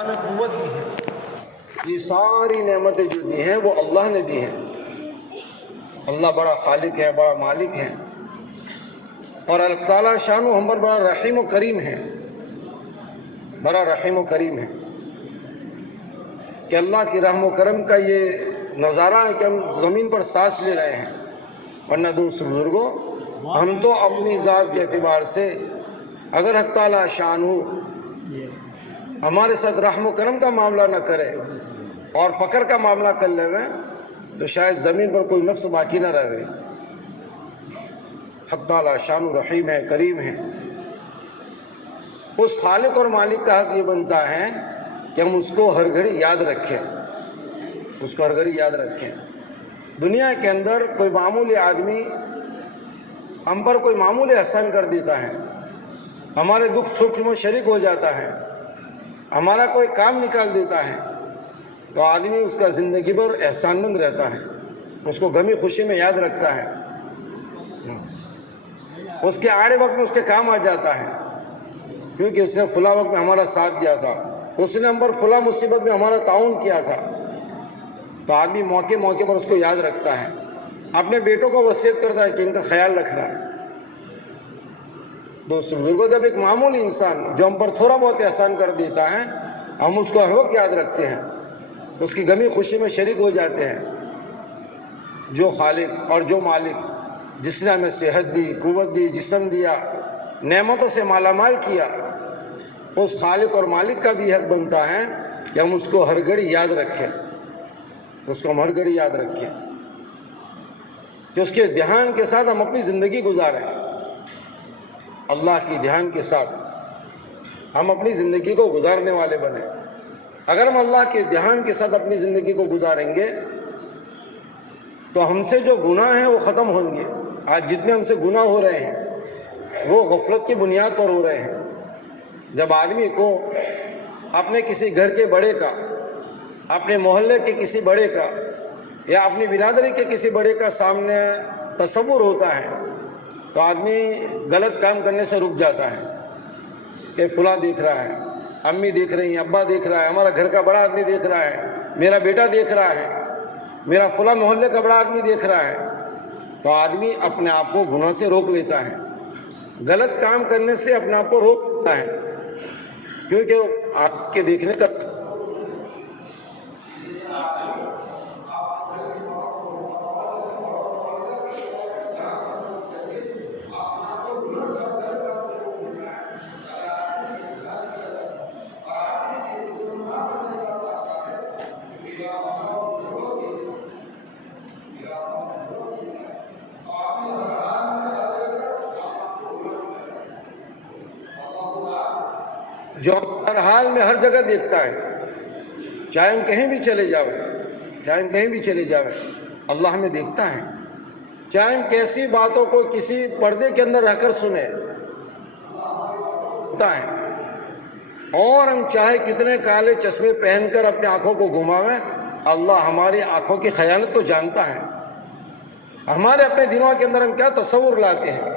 ہمیں قوت دی ہے، یہ ساری نعمتیں جو دی ہیں وہ اللہ نے دی ہیں۔ اللہ بڑا خالق ہے، بڑا مالک ہے، اور اللہ تعالیٰ شان و ہم پر بڑا رحیم و کریم ہے، بڑا رحیم و کریم ہے کہ اللہ کی رحم و کرم کا یہ نظارہ ہے کہ ہم زمین پر سانس لے رہے ہیں۔ ورنہ دوست بزرگوں، ہم تو اپنی ذات کے اعتبار سے اگر حق تعالیٰ شان ہو ہمارے ساتھ رحم و کرم کا معاملہ نہ کرے اور فقر کا معاملہ کر لے تو شاید زمین پر کوئی نفس باقی نہ رہے۔ حق تعالیٰ شان و رحیم ہے، کریم ہے۔ اس خالق اور مالک کا حق یہ بنتا ہے کہ ہم اس کو ہر گھڑی یاد رکھیں، اس کو ہر گھڑی یاد رکھیں۔ دنیا کے اندر کوئی معمولی آدمی ہم پر کوئی معمولی احسان کر دیتا ہے، ہمارے دکھ سکھ میں شریک ہو جاتا ہے، ہمارا کوئی کام نکال دیتا ہے، تو آدمی اس کا زندگی بھر احسان مند رہتا ہے، اس کو غمی خوشی میں یاد رکھتا ہے، اس کے آڑے وقت میں اس کے کام آ جاتا ہے، کیونکہ اس نے فلاں وقت میں ہمارا ساتھ دیا تھا، اس نے ہم پر فلاں مصیبت میں ہمارا تعاون کیا تھا، تو آدمی موقع موقع پر اس کو یاد رکھتا ہے، اپنے بیٹوں کو وصیت کرتا ہے کہ ان کا خیال رکھنا۔ دوست بزرگوں، جب ایک معمولی انسان جو ہم پر تھوڑا بہت احسان کر دیتا ہے ہم اس کو ہر وقت یاد رکھتے ہیں، اس کی غمی خوشی میں شریک ہو جاتے ہیں۔ جو خالق اور جو مالک جس نے ہمیں صحت دی، قوت دی، جسم دیا، نعمتوں سے مالا مال کیا، اس خالق اور مالک کا بھی حق بنتا ہے کہ ہم اس کو ہر گھڑی یاد رکھیں، اس کو ہم ہر گھڑی یاد رکھیں، کہ اس کے دھیان کے ساتھ ہم اپنی زندگی گزاریں۔ اللہ کی دھیان کے ساتھ ہم اپنی زندگی کو گزارنے والے بنیں۔ اگر ہم اللہ کے دھیان کے ساتھ اپنی زندگی کو گزاریں گے تو ہم سے جو گناہ ہیں وہ ختم ہوں گے۔ آج جتنے ہم سے گناہ ہو رہے ہیں وہ غفلت کی بنیاد پر ہو رہے ہیں۔ جب آدمی کو اپنے کسی گھر کے بڑے کا، اپنے محلے کے کسی بڑے کا یا اپنی برادری کے کسی بڑے کا سامنے تصور ہوتا ہے تو آدمی غلط کام کرنے سے رک جاتا ہے کہ فلاں دیکھ رہا ہے، امی دیکھ رہی ہیں، ابا دیکھ رہا ہے، ہمارا گھر کا بڑا آدمی دیکھ رہا ہے، میرا بیٹا دیکھ رہا ہے، میرا فلاں محلے کا بڑا آدمی دیکھ رہا ہے، تو آدمی اپنے آپ کو گناہ سے روک لیتا ہے، غلط کام کرنے سے اپنے آپ کو روک لیتا ہے، کیونکہ آپ کے دیکھنے کا جو ہر حال میں ہر جگہ دیکھتا ہے، چاہے ہم کہیں بھی چلے جاویں، اللہ ہمیں دیکھتا ہے، چاہے ہم کیسی باتوں کو کسی پردے کے اندر رہ کر سنیں اور ہم چاہے کتنے کالے چشمے پہن کر اپنے آنکھوں کو گھماویں، اللہ ہماری آنکھوں کی خیانت تو جانتا ہے۔ ہمارے اپنے دلوں کے اندر ہم کیا تصور لاتے ہیں،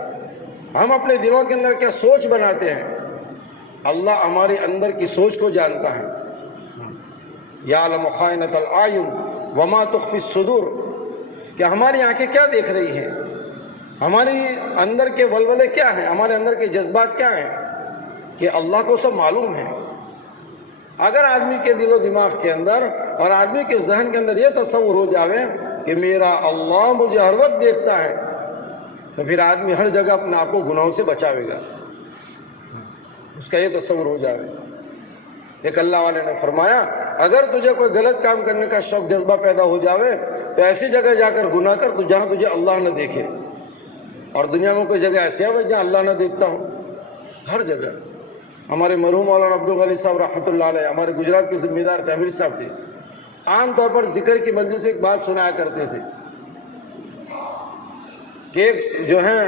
ہم اپنے دلوں کے اندر کیا سوچ بناتے ہیں، اللہ ہمارے اندر کی سوچ کو جانتا ہے۔ یعلم خائنۃ الاعین وما تخفی الصدور، کہ ہماری آنکھیں کیا دیکھ رہی ہیں، ہماری اندر کے ولولے کیا ہیں، ہمارے اندر کے جذبات کیا ہیں، کہ اللہ کو سب معلوم ہے۔ اگر آدمی کے دل و دماغ کے اندر اور آدمی کے ذہن کے اندر یہ تصور ہو جاوے کہ میرا اللہ مجھے ہر وقت دیکھتا ہے، تو پھر آدمی ہر جگہ اپنے آپ کو گناہوں سے بچاوے گا، اس کا یہ تصور ہو جائے۔ ایک اللہ والے نے فرمایا اگر تجھے کوئی غلط کام کرنے کا شوق جذبہ پیدا ہو جاوے تو ایسی جگہ جا کر گناہ کر جہاں تجھے اللہ نہ دیکھے، اور دنیا میں کوئی جگہ ایسی ہے جہاں اللہ نہ دیکھتا ہو، ہر جگہ۔ ہمارے مرحوم مولانا عبدالغنی صاحب رحمۃ اللہ علیہ ہمارے گجرات کے ذمہ دار تحمیر صاحب تھے، عام طور پر ذکر کی مجلس میں ایک بات سنایا کرتے تھے کہ ایک جو ہیں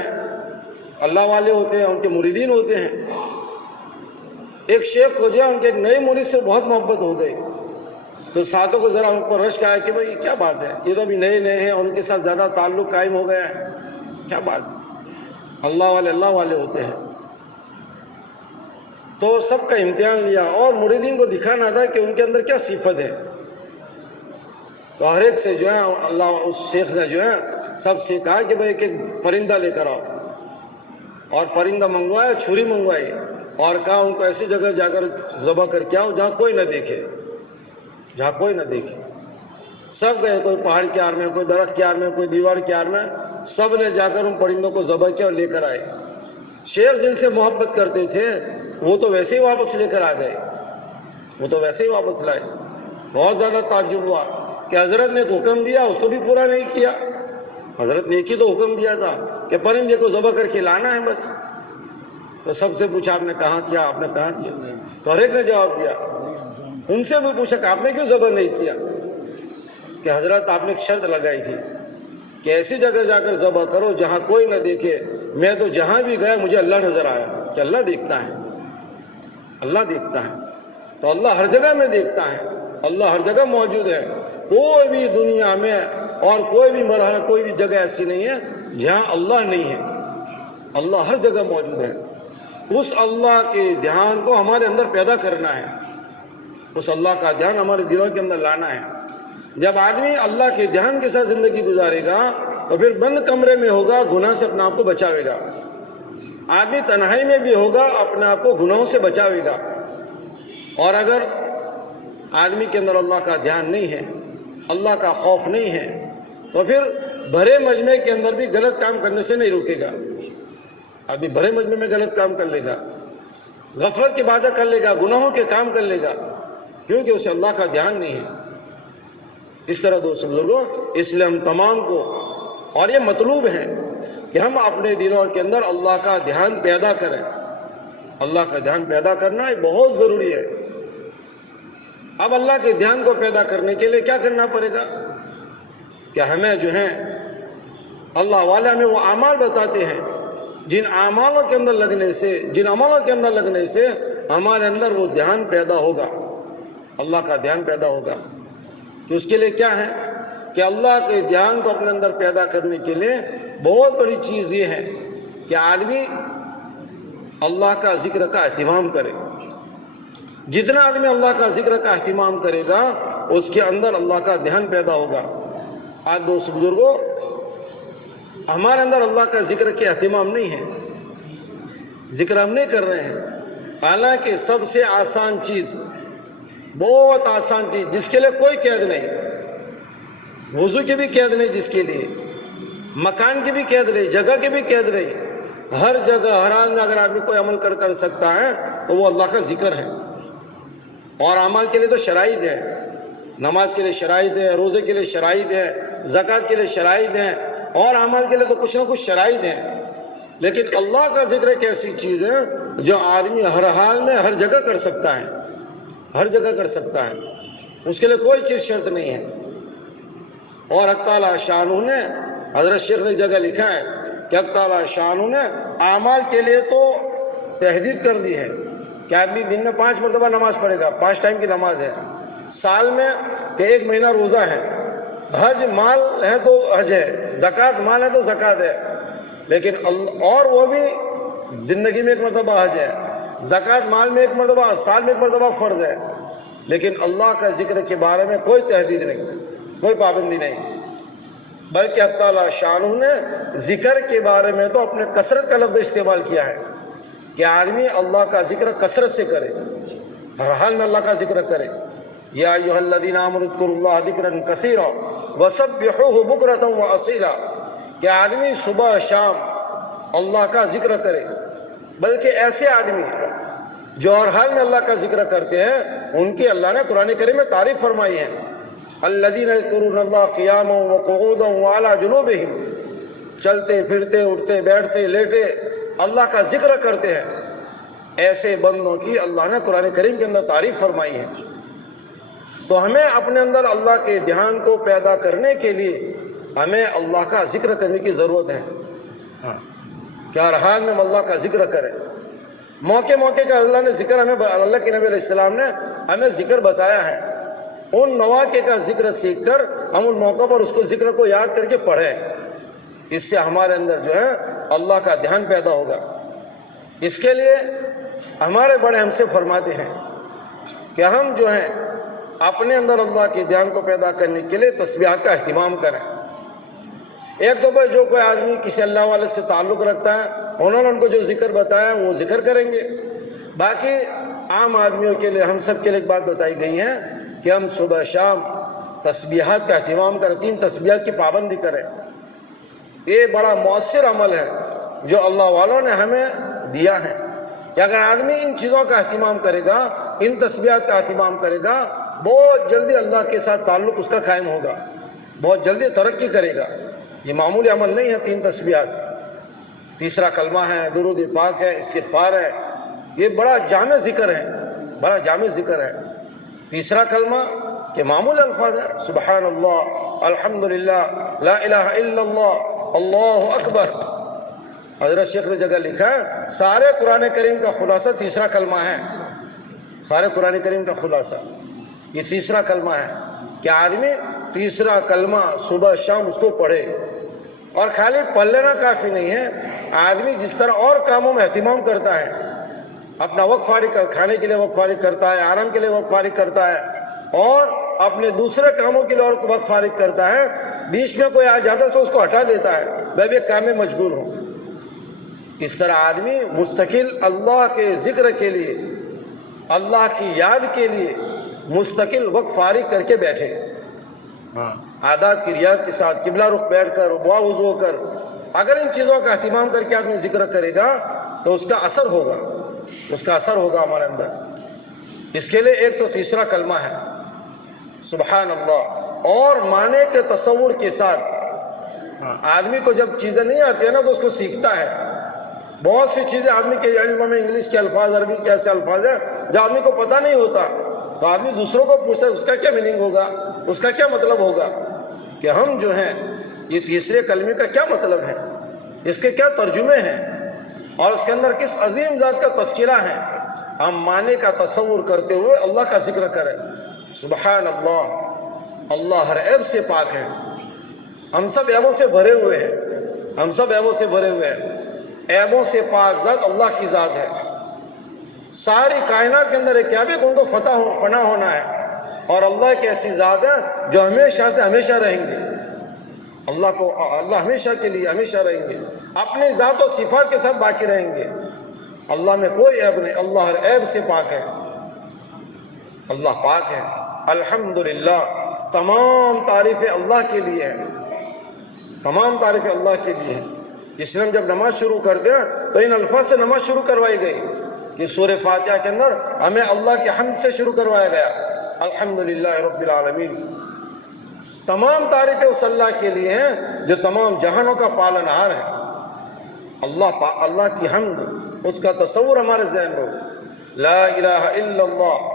اللہ والے ہوتے ہیں، ان کے مریدین ہوتے ہیں، ایک شیخ کو جو ہے ان کے ایک نئے مرید سے بہت محبت ہو گئی، تو ساتھوں کو ذرا ان پر رشک آیا کہ بھئی کیا بات ہے، یہ تو ابھی نئے ہیں اور ان کے ساتھ زیادہ تعلق قائم ہو گیا ہے، کیا بات ہے، اللہ والے ہوتے ہیں۔ تو سب کا امتحان لیا اور مریدین کو دکھانا تھا کہ ان کے اندر کیا صفت ہے. تو ہر ایک سے جو ہے اللہ اس شیخ نے جو ہے سب سے کہا کہ بھائی ایک پرندہ لے کر آؤ، اور پرندہ منگوایا، چھری منگوائی، اور کہا ان کو ایسی جگہ جا کر ذبح کر کے آؤ جہاں کوئی نہ دیکھے، جہاں کوئی نہ دیکھے. سب گئے، کوئی پہاڑ کے آر میں، کوئی درخت کے آر میں، کوئی دیوار کے آر میں، سب نے جا کر ان پرندوں کو ذبح کیا اور لے کر آئے. شیخ جن سے محبت کرتے تھے وہ تو ویسے ہی واپس لے کر آ گئے، وہ تو ویسے ہی واپس لائے. بہت زیادہ تعجب ہوا کہ حضرت نے ایک حکم دیا اس کو بھی پورا نہیں کیا. حضرت نے ایک ہی تو حکم دیا تھا کہ پرندے کو ذبح کر کے لانا ہے بس. تو سب سے پوچھا آپ نے کہاں کیا، آپ نے کہاں کیا؟ تو ہر ایک نے جواب دیا. ان سے بھی پوچھا کہ آپ نے کیوں ذبح نہیں کیا؟ کہ حضرت آپ نے ایک شرط لگائی تھی کہ ایسی جگہ جا کر ذبح کرو جہاں کوئی نہ دیکھے. میں تو جہاں بھی گیا مجھے اللہ نظر آیا. کہ اللہ دیکھتا ہے، اللہ دیکھتا ہے. تو اللہ ہر جگہ میں دیکھتا ہے، اللہ ہر جگہ موجود ہے. کوئی بھی دنیا میں اور کوئی بھی مرحلہ، کوئی بھی جگہ ایسی نہیں ہے جہاں اللہ نہیں ہے. اللہ ہر جگہ موجود ہے. اس اللہ کے دھیان کو ہمارے اندر پیدا کرنا ہے، اس اللہ کا دھیان ہمارے دلوں کے اندر لانا ہے. جب آدمی اللہ کے دھیان کے ساتھ زندگی گزارے گا تو پھر بند کمرے میں ہوگا، گناہ سے اپنے آپ کو بچاوے گا. آدمی تنہائی میں بھی ہوگا، اپنے آپ کو گناہوں سے بچاوے گا. اور اگر آدمی کے اندر اللہ کا دھیان نہیں ہے، اللہ کا خوف نہیں ہے، تو پھر بھرے مجمع کے اندر بھی غلط کام کرنے سے نہیں روکے گا. آدمی بھرے مجمع میں غلط کام کر لے گا، غفلت کی باتیں کر لے گا، گناہوں کے کام کر لے گا، کیونکہ اسے اللہ کا دھیان نہیں ہے. اس طرح دوست بزرگوں، اس لیے ہم تمام کو، اور یہ مطلوب ہے کہ ہم اپنے دلوں کے اندر اللہ کا دھیان پیدا کریں. اللہ کا دھیان پیدا کرنا یہ بہت ضروری ہے. اب اللہ کے دھیان کو پیدا کرنے کے لیے کیا کرنا پڑے گا کہ ہمیں جو ہے اللہ والے ہمیں وہ اعمال بتاتے ہیں جن اعمالوں کے اندر لگنے سے، جن عملوں کے اندر لگنے سے ہمارے اندر وہ دھیان پیدا ہوگا، اللہ کا دھیان پیدا ہوگا. تو اس کے لیے کیا ہے کہ اللہ کے دھیان کو اپنے اندر پیدا کرنے کے لیے بہت بڑی چیز یہ ہے کہ آدمی اللہ کا ذکر کا اہتمام کرے. جتنا آدمی اللہ کا ذکر کا اہتمام کرے گا اس کے اندر اللہ کا دھیان پیدا ہوگا. آج دوست بزرگوں، ہمارے اندر اللہ کا ذکر کے اہتمام نہیں ہے، ذکر ہم نہیں کر رہے ہیں. حالانکہ سب سے آسان چیز، بہت آسان چیز جس کے لیے کوئی قید نہیں، وضو کی بھی قید نہیں، جس کے لیے مکان کی بھی قید نہیں، جگہ کی بھی قید نہیں، ہر جگہ ہر حال میں اگر آدمی کوئی عمل کر سکتا ہے تو وہ اللہ کا ذکر ہے. اور اعمال کے لیے تو شرائط ہے، نماز کے لیے شرائط ہے، روزے کے لیے شرائط ہے، زکوٰۃ کے لیے شرائط ہیں، اور اعمال کے لیے تو کچھ نہ کچھ شرائط ہیں. لیکن اللہ کا ذکر ایک ایسی چیز ہے جو آدمی ہر حال میں ہر جگہ کر سکتا ہے، ہر جگہ کر سکتا ہے، اس کے لیے کوئی چیز شرط نہیں ہے. اور حق تعالیٰ شانہ نے، حضرت شیخ نے جگہ لکھا ہے کہ حق تعالیٰ شانہ نے اعمال کے لیے تو تحدید کر دی ہے کہ آدمی دن میں 5 مرتبہ نماز پڑھے گا، 5 ٹائم کی نماز ہے، سال میں کہ 1 مہینہ روزہ ہے، حج مال ہے تو حج ہے، زکوٰۃ مال ہے تو زکوٰۃ ہے. لیکن اور وہ بھی زندگی میں 1 مرتبہ حج ہے، زکوٰۃ مال میں 1 مرتبہ، سال میں 1 مرتبہ فرض ہے. لیکن اللہ کا ذکر کے بارے میں کوئی تحدید نہیں، کوئی پابندی نہیں، بلکہ حق تعالیٰ شانہ نے ذکر کے بارے میں تو اپنے کثرت کا لفظ استعمال کیا ہے کہ آدمی اللہ کا ذکر کثرت سے کرے، ہر حال میں اللہ کا ذکر کرے. یا ایھا الذین آمنوا اذکروا اللہ ذکرا کثیرا وسبحوہ بکرۃ واصیلا، کہ آدمی صبح شام اللہ کا ذکر کرے. بلکہ ایسے آدمی جو ہر حال میں اللہ کا ذکر کرتے ہیں ان کی اللہ نے قرآن کریم میں تعریف فرمائی ہے. الذین یذکرون اللہ قیاما وقعودا وعلی جنوبہم، چلتے پھرتے اٹھتے بیٹھتے لیٹے اللہ کا ذکر کرتے ہیں. ایسے بندوں کی اللہ نے قرآن کریم کے اندر تعریف فرمائی ہے. تو ہمیں اپنے اندر اللہ کے دھیان کو پیدا کرنے کے لیے ہمیں اللہ کا ذکر کرنے کی ضرورت ہے. کہ ہر حال میں ہم اللہ کا ذکر کریں. موقع موقع کا اللہ نے ذکر ہمیں، اللہ کے نبی علیہ السلام نے ہمیں ذکر بتایا ہے. ان مواقع کا ذکر سیکھ کر ہم ان موقع پر اس کو ذکر کو یاد کر کے پڑھیں. اس سے ہمارے اندر جو ہے اللہ کا دھیان پیدا ہوگا. اس کے لیے ہمارے بڑے ہم سے فرماتے ہیں کہ ہم جو ہیں اپنے اندر اللہ کے دھیان کو پیدا کرنے کے لیے تسبیحات کا اہتمام کریں۔ ایک تو بھائی جو کوئی آدمی کسی اللہ والے سے تعلق رکھتا ہے انہوں نے ان کو جو ذکر بتایا وہ ذکر کریں گے۔ باقی عام آدمیوں کے لیے ہم سب کے لیے ایک بات بتائی گئی ہے کہ ہم صبح شام تسبیحات کا اہتمام کریں، 3 تسبیحات کی پابندی کریں۔ یہ بڑا مؤثر عمل ہے جو اللہ والوں نے ہمیں دیا ہے کہ اگر آدمی ان چیزوں کا اہتمام کرے گا، ان تسبیحات کا اہتمام کرے گا، بہت جلدی اللہ کے ساتھ تعلق اس کا قائم ہوگا، بہت جلدی ترقی کرے گا۔ یہ معمولی عمل نہیں ہے 3 تسبیحات، تیسرا کلمہ ہے، درود پاک ہے، استغفار ہے، یہ بڑا جامع ذکر ہے، بڑا جامع ذکر ہے۔ تیسرا کلمہ کہ معمول الفاظ ہے، سبحان اللہ، الحمدللہ، لا الہ الا اللہ، اللہ اکبر۔ حضرت شیخ نے جگہ لکھا ہے سارے قرآن کریم کا خلاصہ تیسرا کلمہ ہے، سارے قرآن کریم کا خلاصہ یہ تیسرا کلمہ ہے کہ آدمی تیسرا کلمہ صبح شام اس کو پڑھے۔ اور خالی پڑھ لینا کافی نہیں ہے، آدمی جس طرح اور کاموں میں اہتمام کرتا ہے، اپنا وقت فارغ کھانے کے لیے وقت فارغ کرتا ہے، آرام کے لیے وقت فارغ کرتا ہے، اور اپنے دوسرے کاموں کے لیے اور وقت فارغ کرتا ہے، بیچ میں کوئی آ جاتا ہے تو اس کو ہٹا دیتا ہے، میں بھی کام میں مشغول ہوں۔ اس طرح آدمی مستقل اللہ کے ذکر کے لیے، اللہ کی یاد کے لیے مستقل وقت فارغ کر کے بیٹھے، آداب کی رعایت کے ساتھ قبلہ رخ بیٹھ کر دعا وضو کر، اگر ان چیزوں کا اہتمام کر کے آدمی ذکر کرے گا تو اس کا اثر ہوگا، اس کا اثر ہوگا ہمارے اندر۔ اس کے لیے ایک تو تیسرا کلمہ ہے سبحان اللہ، اور معنی کے تصور کے ساتھ۔ آدمی کو جب چیزیں نہیں آتی ہیں نا تو اس کو سیکھتا ہے، بہت سی چیزیں آدمی کے علم میں انگلش کے الفاظ، عربی کے ایسے الفاظ ہیں جو آدمی کو پتہ نہیں ہوتا، تو آدمی دوسروں کو پوچھتا ہے اس کا کیا میننگ ہوگا، اس کا کیا مطلب ہوگا، کہ ہم جو ہیں یہ تیسرے کلمے کا کیا مطلب ہے، اس کے کیا ترجمے ہیں، اور اس کے اندر کس عظیم ذات کا تذکرہ ہے، ہم معنی کا تصور کرتے ہوئے اللہ کا ذکر کریں۔ سبحان اللہ، اللہ ہر عیب سے پاک ہے، ہم سب عیبوں سے بھرے ہوئے ہیں، ہم سب عیبوں سے بھرے ہوئے ہیں، عیبوں سے پاک ذات اللہ کی ذات ہے۔ ساری کائنات کے اندر ایک عیب ہے کہ ان کو فنا ہونا ہے، اور اللہ ایک ایسی ذات ہے جو ہمیشہ سے ہمیشہ رہیں گے، اللہ ہمیشہ کے لیے ہمیشہ رہیں گے، اپنی ذات و صفات کے ساتھ باقی رہیں گے، اللہ میں کوئی عیب نہیں، اللہ ہر عیب سے پاک ہے، اللہ پاک ہے۔ الحمدللہ، تمام تعریفیں اللہ کے لیے ہیں، تمام تعریفیں اللہ کے لیے ہیں۔ اس لیے ہم جب نماز شروع کرتے ہیں تو ان الفاظ سے نماز شروع کروائی گئی کہ سورہ فاتحہ کے اندر ہمیں اللہ کے حمد سے شروع کروایا گیا، الحمدللہ رب العالمین۔ تمام تعریفیں اس اللہ کے لیے ہیں جو تمام جہانوں کا پالنہار ہے۔ اللہ کی حمد، اس کا تصور ہمارے ذہن میں ہو، لا الہ الا اللہ،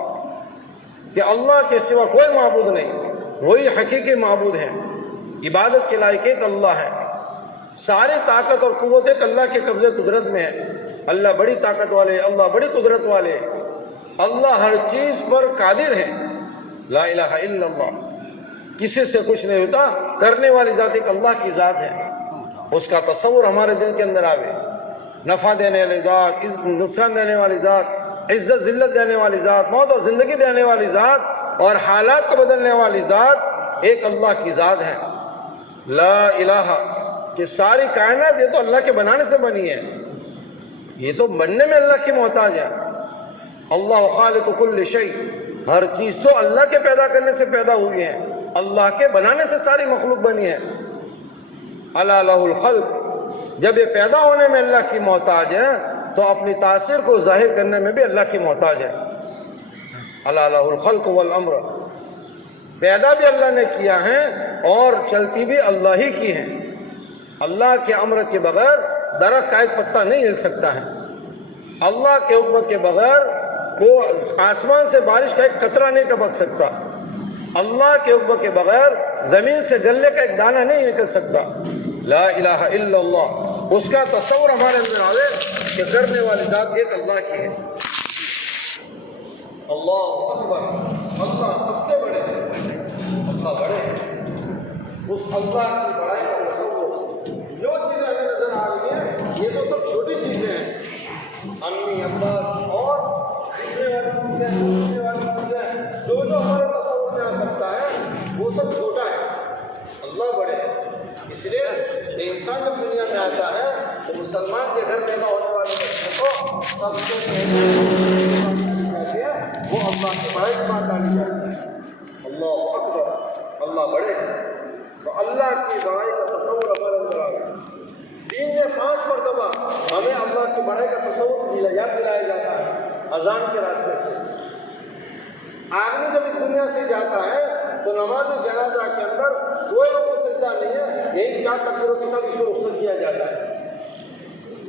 کہ اللہ کے سوا کوئی معبود نہیں، وہی حقیقی معبود ہے، عبادت کے لائق ایک اللہ ہے، ساری طاقت اور قوت ایک اللہ کے قبضے قدرت میں ہے، اللہ بڑی طاقت والے، اللہ بڑی قدرت والے، اللہ ہر چیز پر قادر ہے، لا الہ الا اللہ، کسی سے کچھ نہیں ہوتا، کرنے والی ذات ایک اللہ کی ذات ہے، اس کا تصور ہمارے دل کے اندر آوے، نفع دینے والی ذات، نقصان دینے والی ذات، عزت ذلت دینے والی ذات، موت اور زندگی دینے والی ذات، اور حالات کو بدلنے والی ذات ایک اللہ کی ذات ہے، لا الہ، کہ ساری کائنات یہ تو اللہ کے بنانے سے بنی ہے، یہ تو بننے میں اللہ کی محتاج ہے، اللہ خالق کل شیء، ہر چیز تو اللہ کے پیدا کرنے سے پیدا ہوئی ہے، اللہ کے بنانے سے ساری مخلوق بنی ہے، الا لہ الخلق، جب یہ پیدا ہونے میں اللہ کی محتاج ہے تو اپنی تاثیر کو ظاہر کرنے میں بھی اللہ کی محتاج ہے، الا لہ الخلق والامر، پیدا بھی اللہ نے کیا ہے اور چلتی بھی اللہ ہی کی ہے، اللہ کے امر کے بغیر درخت کا ایک پتا نہیں ہل سکتا ہے، اللہ کے حکم کے بغیر کو آسمان سے بارش کا ایک قطرہ نہیں ٹپک سکتا، اللہ کے حکم کے بغیر زمین سے گلنے کا ایک دانہ نہیں نکل سکتا، لا الہ الا اللہ، اس کا تصور ہمارے اندر آوے کہ کرنے والی ذات ایک اللہ کی ہے، اللہ اکبر، اللہ سب سے بڑے ہیں، اللہ بڑے ہیں، اس اللہ کی بڑائی کا تصور، جو چیزیں ہمیں نظر آ رہی ہیں یہ تو سب چھوٹی چیزیں ہیں، امی ابا اور جو ہمارے تصور میں آ سکتا ہے وہ سب چھوٹا ہے، اللہ بڑے ہے۔ اس لیے انسان جب دنیا میں آتا ہے تو مسلمان کے گھر پیدا ہونے والے بچے کو سب سے پہلے وہ اللہ کی بڑائی کی بات ڈالی جاتی ہے، اللہ اکبر، اللہ بڑے ہیں۔ تو اللہ کی بڑائی کا تصور ہمارے اندر آ گیا۔ دین میں 5 مرتبہ ہمیں اللہ کی بڑائی کا تصور یاد دلایا جاتا ہے اذان کے راستے سے۔ آدمی جب اس دنیا سے جاتا ہے تو نماز جنازہ کے اندر کوئی رکوع سجدہ نہیں ہے، یہی 4 تکبیروں کے ساتھ اس کو رخصت کیا جاتا ہے۔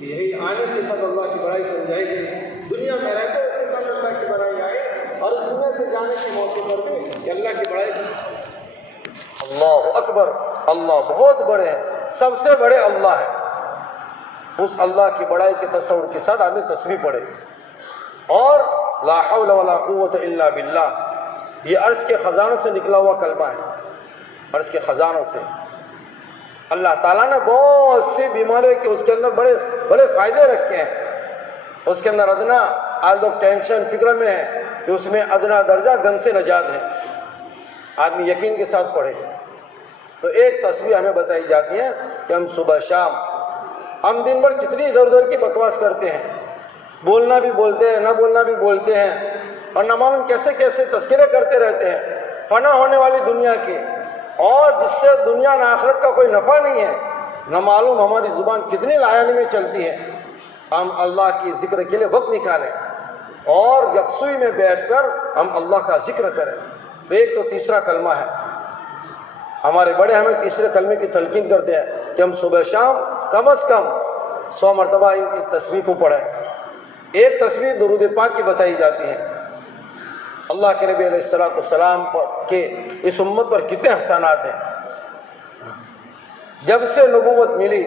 یہی آنے کے ساتھ اللہ کی بڑائی سمجھائی گئی۔ دنیا میں رہتے ہوئے اس کے سامنے اللہ کی بڑائی آئی، اور اس دنیا سے جانے کے موقع پر بھی کہ اللہ کی بڑائی کی، اللہ اکبر، اللہ بہت بڑے ہیں، سب سے بڑے اللہ ہیں۔ اس اللہ کی بڑائی کے تصور کے ساتھ آدمی تسبیح پڑھے، اور لا حول ولا قوت الا باللہ، یہ عرش کے خزانوں سے نکلا ہوا کلمہ ہے، عرش کے خزانوں سے۔ اللہ تعالیٰ نے بہت سی بیماریوں کے اس کے اندر بڑے بڑے فائدے رکھے ہیں۔ اس کے اندر ادنا، آج لوگ ٹینشن فکر میں ہے کہ اس میں ادنا درجہ غم سے نجات ہے، آدمی یقین کے ساتھ پڑھے۔ تو ایک تسبیح ہمیں بتائی جاتی ہے کہ ہم صبح شام، ہم دن بھر کتنی ادھر ادھر کی بکواس کرتے ہیں، بولنا بھی بولتے ہیں، نہ بولنا بھی بولتے ہیں، اور نہ معلوم کیسے کیسے تذکرے کرتے رہتے ہیں فنا ہونے والی دنیا کے، اور جس سے دنیا نہ آخرت کا کوئی نفع نہیں ہے، نہ معلوم ہماری زبان کتنی لایانی میں چلتی ہے۔ ہم اللہ کی ذکر کے لیے وقت نکالیں اور یکسوئی میں بیٹھ کر ہم اللہ کا ذکر کریں۔ تو ایک تو تیسرا کلمہ ہے، ہمارے بڑے ہمیں تیسرے کلمے کی تلقین کرتے ہیں کہ ہم صبح شام کم از کم 100 مرتبہ ان کی تسبیح کو پڑھیں۔ ایک تسبیح درود پاک کی بتائی جاتی ہے۔ اللہ کے نبی علیہ السلام کے اس امت پر کتنے احسانات ہیں۔ جب سے نبوت ملی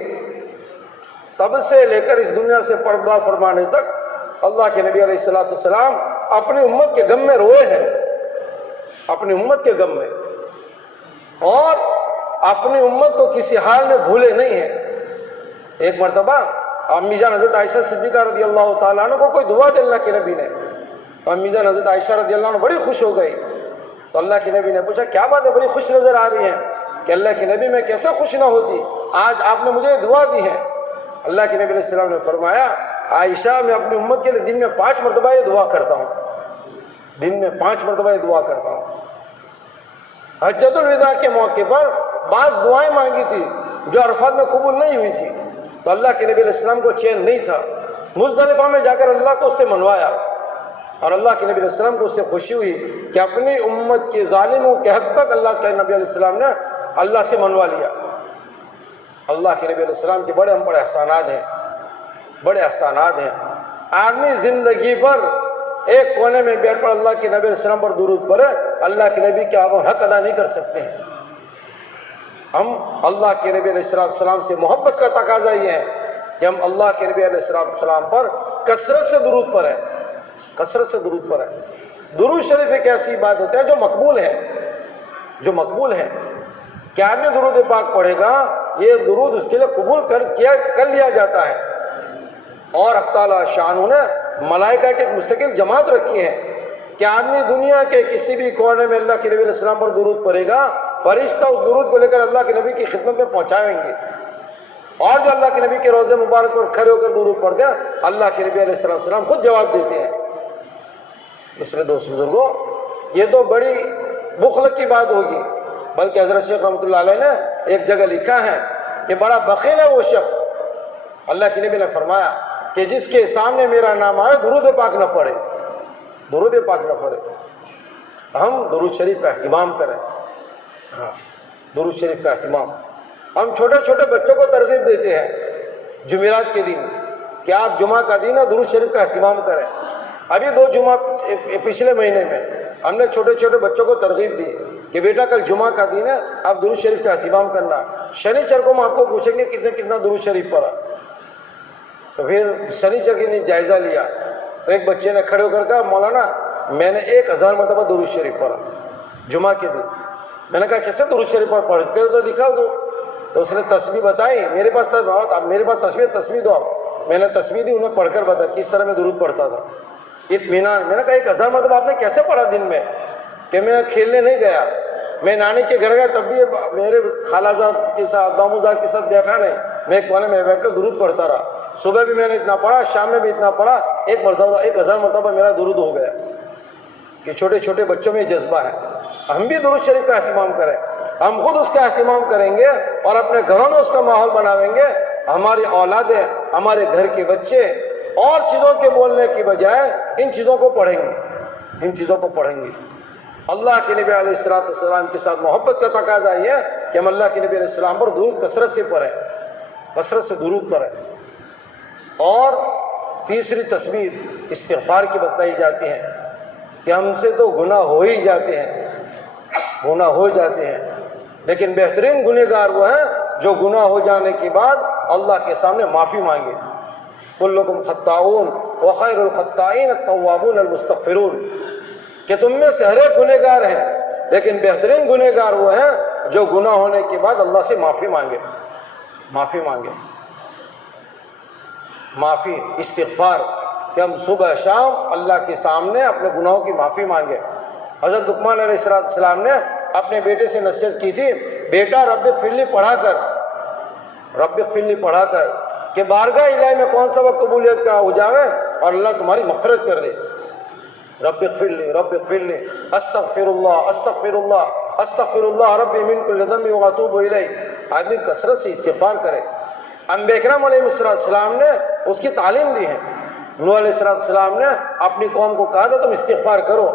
تب سے لے کر اس دنیا سے پردہ فرمانے تک اللہ کے نبی علیہ السلام اپنی امت کے غم میں روئے ہیں، اپنی امت کے غم میں، اور اپنی امت کو کسی حال میں بھولے نہیں ہیں۔ ایک مرتبہ امی جان حضرت عائشہ صدیقہ رضی اللہ تعالیٰ عنہ کو کوئی دعا دی اللہ کے نبی نے، تو امی جان حضرت عائشہ رضی اللہ عنہ بڑی خوش ہو گئی۔ تو اللہ کے نبی نے پوچھا کیا بات ہے، بڑی خوش نظر آ رہی ہے؟ کہ اللہ کے نبی میں کیسے خوش نہ ہوتی، آج آپ نے مجھے دعا دی ہے۔ اللہ کے نبی علیہ السلام نے فرمایا عائشہ میں اپنی امت کے لیے دن میں 5 مرتبہ یہ دعا کرتا ہوں، دن میں 5 مرتبہ یہ دعا کرتا ہوں۔ حجۃ الوداع کے موقع پر بعض دعائیں مانگی تھی جو عرفات میں قبول نہیں ہوئی تھی، تو اللہ کے نبی علیہ السلام کو چین نہیں تھا، مزدلفہ میں جا کر اللہ کو اس سے منوایا، اور اللہ کے نبی علیہ السلام کو اس سے خوشی ہوئی کہ اپنی امت کے ظالموں کے حد تک اللہ کے نبی علیہ السلام نے اللہ سے منوا لیا۔ اللہ کے نبی علیہ السلام کے بڑے احسانات ہیں، بڑے احسانات ہیں۔ آدمی زندگی پر ایک کونے میں بیٹھ کر اللہ کے نبی علیہ السلام پر درود پڑھے، اللہ کے نبی کے حق ادا نہیں کر سکتے ہیں۔ ہم اللہ کے نبی علیہ السلام سے محبت کا تقاضا یہ ہے کہ ہم اللہ کے نبی علیہ السلام پر کثرت سے درود پڑھیں، کثرت سے درود پڑھیں۔ درود شریف ایک ایسی عبادت ہے جو مقبول ہے، جو مقبول ہے کہ آدمی درود پاک پڑھے گا، یہ درود اس کے لیے قبول کر لیا جاتا ہے۔ اور اللہ تعالیٰ شانہ نے ملائکہ کی ایک مستقل جماعت رکھی ہے کہ آدمی دنیا کے کسی بھی کونے میں اللہ کے نبی علیہ السلام پر درود پڑھے گا، فرشتہ اس درود کو لے کر اللہ کے نبی کی خدمت میں پہنچائیں گے، اور جو اللہ کے نبی کے روضے مبارک پر کھڑے ہو کر درود پڑھتے ہیں اللہ کے نبی علیہ السلام خود جواب دیتے ہیں۔ اس لیے دوست بزرگوں، یہ تو بڑی بخل کی بات ہوگی، بلکہ حضرت شیخ رحمۃ اللہ علیہ نے ایک جگہ لکھا ہے کہ بڑا بخیل ہے وہ شخص، اللہ کے نبی نے فرمایا کہ جس کے سامنے میرا نام آئے درود پاک نہ پڑھے، درود پاک نہ پڑھے۔ ہم درود شریف کا اہتمام کریں، ہاں درود شریف کا اہتمام۔ ہم چھوٹے چھوٹے بچوں کو ترغیب دیتے ہیں جمعرات کے دن کہ آپ جمعہ کا دن ہے درود شریف کا اہتمام کریں۔ ابھی 2 جمعہ پچھلے مہینے میں ہم نے چھوٹے چھوٹے بچوں کو ترغیب دی کہ بیٹا کل جمعہ کا دن ہے، آپ درود شریف کا اہتمام کرنا۔ شنیچر کو ہم آپ کو پوچھیں گے کتنا درود شریف پڑھا، تو پھر شنیچر کے دن جائزہ لیا تو ایک بچے نے کھڑے ہو کر کہا مولانا میں نے 1000 مرتبہ درود شریف پڑھا جمعہ کے دن۔ میں نے کہا کیسے درود شریف پڑھ کے تو دکھاؤ دو، تو اس نے تسبیح بتائی، میرے پاس تسبیح دو آپ، میں نے تسبیح دی، انہیں پڑھ کر بتایا کس طرح میں درود پڑھتا تھا۔ اطمینان، میں نے کہا 1000 مرتبہ آپ نے کیسے پڑھا دن میں؟ کہ میں کھیلنے نہیں گیا، میں نانی کے گھر گیا، تب بھی میرے خالہ زاد کے ساتھ ماموں زاد کے ساتھ بیٹھا نہیں، میں ایک کونے میں بیٹھ کر درود پڑھتا رہا۔ صبح بھی میں نے اتنا پڑھا، شام میں بھی اتنا پڑھا، 1000 مرتبہ میرا درود ہو گیا۔ کہ چھوٹے چھوٹے بچوں میں جذبہ ہے۔ ہم بھی درود شریف کا اہتمام کریں، ہم خود اس کا اہتمام کریں گے اور اپنے گھروں میں اس کا ماحول بناویں گے، ہماری اولادیں، ہمارے گھر کے بچے اور چیزوں کے بولنے کی بجائے ان چیزوں کو پڑھیں گے، ان چیزوں کو پڑھیں گے۔ اللہ کے نبی علیہ السلام کے ساتھ محبت کا تقاضا یہ ہے کہ ہم اللہ کے نبی علیہ السلام پر درود کثرت سے پڑھیں، کثرت سے درود پڑھیں۔ اور تیسری تسبیح استغفار کی بتائی جاتی ہے کہ ہم سے تو گناہ ہو ہی جاتے ہیں، گناہ ہو جاتے ہیں، لیکن بہترین گنہگار وہ ہیں جو گناہ ہو جانے کے بعد اللہ کے سامنے معافی مانگے۔ کلکم خطاؤن وخیر الخطائین التوابون المستغفرون، کہ تم میں سے ہر ایک گنہگار ہیں، لیکن بہترین گنہگار وہ ہیں جو گناہ ہونے کے بعد اللہ سے معافی مانگے، معافی مانگے، معافی، استغفار، کہ ہم صبح شام اللہ کے سامنے اپنے گناہوں کی معافی مانگے۔ حضرت لقمان علیہ السلام نے اپنے بیٹے سے نصیحت کی تھی، بیٹا رب اغفر لی پڑھا کر، رب اغفر لی پڑھا کر، کہ بارگاہ الہی میں کون سا وقت قبولیت کا ہو جاوے اور اللہ تمہاری مغفرت کر دے۔ رب اغفر لی، رب اغفر لی، استغفر اللہ، استغفر اللہ، استغفر اللہ ربی من کل ذنب واتوب الیہ۔ آدمی کثرت سے استغفار کرے۔ انبیاء کرام علیہ السلام نے اس کی تعلیم دی ہے۔ نوح علیہ السلام نے اپنی قوم کو کہا تھا تم استغفار کرو،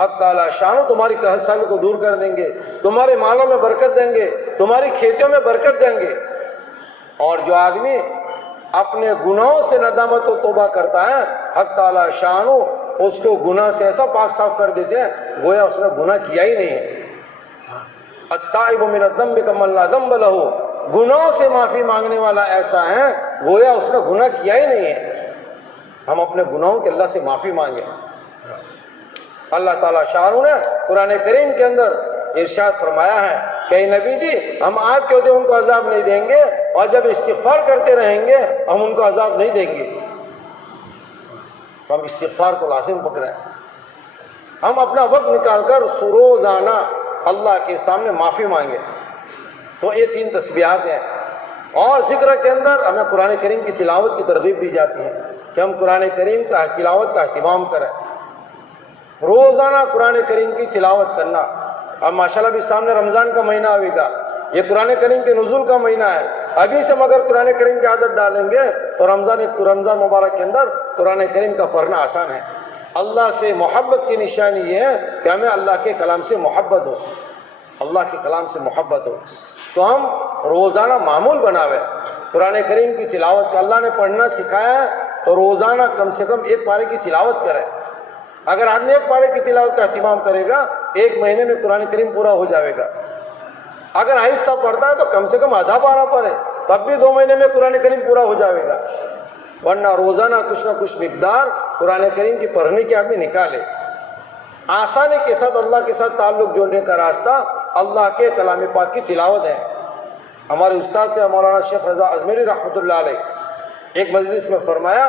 حق تعالی شانو تمہاری قحط سالی کو دور کر دیں گے، تمہارے مالوں میں برکت دیں گے، تمہاری کھیتوں میں برکت دیں گے۔ اور جو آدمی اپنے گناہوں سے ندامت و توبہ کرتا ہے، حق تعالی شانو اس کو گناہ سے ایسا پاک صاف کر دیتے ہیں گویا اس نے گناہ کیا ہی نہیں ہے۔ التائب من الذنب کمن لا ذنب لہ، گناہوں سے معافی مانگنے والا ایسا ہے گویا اس نے گناہ کیا ہی نہیں ہے۔ ہم اپنے گناہوں کے اللہ سے معافی مانگیں۔ اللہ تعالیٰ شاہ نے قرآن کریم کے اندر ارشاد فرمایا ہے کہ اے نبی جی ہم آگ کے ہوتے ان کو عذاب نہیں دیں گے، اور جب استغفار کرتے رہیں گے ہم ان کو عذاب نہیں دیں گے۔ ہم استغفار کو لازم پکڑیں، ہم اپنا وقت نکال کر روزانہ اللہ کے سامنے معافی مانگیں۔ تو یہ 3 تسبیحات ہیں۔ اور ذکر کے اندر ہمیں قرآن کریم کی تلاوت کی ترغیب دی جاتی ہے کہ ہم قرآن کریم کا تلاوت کا اہتمام کریں، روزانہ قرآن کریم کی تلاوت کرنا۔ اب ماشاءاللہ بھی سامنے رمضان کا مہینہ آئے گا، یہ قرآن کریم کے نزول کا مہینہ ہے، ابھی سے مگر قرآن کریم کی عادت ڈالیں گے تو رمضان مبارک کے اندر قرآن کریم کا پڑھنا آسان ہے۔ اللہ سے محبت کی نشانی یہ ہے کہ ہمیں اللہ کے کلام سے محبت ہو، اللہ کے کلام سے محبت ہو، تو ہم روزانہ معمول بناوے قرآن کریم کی تلاوت کا۔ اللہ نے پڑھنا سکھایا ہے تو روزانہ کم سے کم 1 پارے کی تلاوت کرے۔ اگر آدمی 1 پارے کی تلاوت کا اہتمام کرے گا 1 مہینے میں قرآن کریم پورا ہو جائے گا۔ اگر آہستہ پڑھتا ہے تو کم سے کم آدھا پارہ پڑھے، تب بھی 2 مہینے میں قرآن کریم پورا ہو جائے گا۔ ورنہ روزانہ کچھ نہ کچھ مقدار قرآن کریم کی پڑھنے کی آدمی نکالے۔ آسانی کے ساتھ اللہ کے ساتھ تعلق جوڑنے کا راستہ اللہ کے کلام پاک کی تلاوت ہے۔ ہمارے استاد مولانا شیخ رضا ازمیری رحمۃ اللہ علیہ ایک مجلس میں فرمایا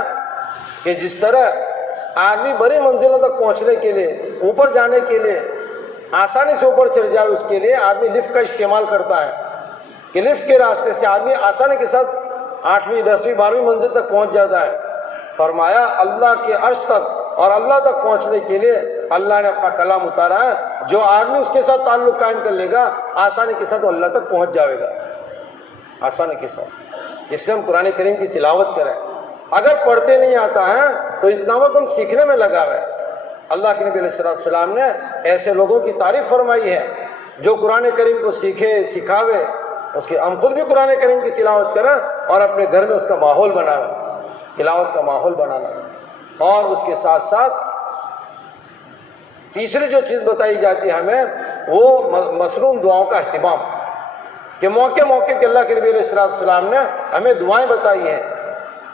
کہ جس طرح آدمی بڑی منزلوں تک پہنچنے کے لیے، اوپر جانے کے لیے، آسانی سے اوپر چڑھ جائے اس کے لیے آدمی لفٹ کا استعمال کرتا ہے کہ لفٹ کے راستے سے آدمی آسانی کے ساتھ 8ویں 10ویں 12ویں منزل تک پہنچ جاتا ہے۔ فرمایا اللہ کے عرش تک اور اللہ تک پہنچنے کے لیے اللہ نے اپنا کلام اتارا ہے، جو آدمی اس کے ساتھ تعلق قائم کر لے گا آسانی کے ساتھ وہ اللہ تک پہنچ جائے گا، آسانی کے ساتھ۔ اس لیے ہم قرآن کریم کی تلاوت کریں۔ اگر پڑھتے نہیں آتا ہے تو اتنا وقت ہم سیکھنے میں لگا ہے۔ اللہ کے نبی علیہ السلام نے ایسے لوگوں کی تعریف فرمائی ہے جو قرآن کریم کو سیکھے، سکھاوے، اس کے ہم خود بھی قرآن کریم کی تلاوت کریں اور اپنے گھر میں اس کا ماحول بنائیں، تلاوت کا ماحول بنانا۔ اور اس کے ساتھ ساتھ تیسری جو چیز بتائی جاتی ہے ہمیں وہ مصنون دعاؤں کا اہتمام، کہ موقع موقع کے اللہ کے نبی علیہ السلام نے ہمیں دعائیں بتائی ہیں۔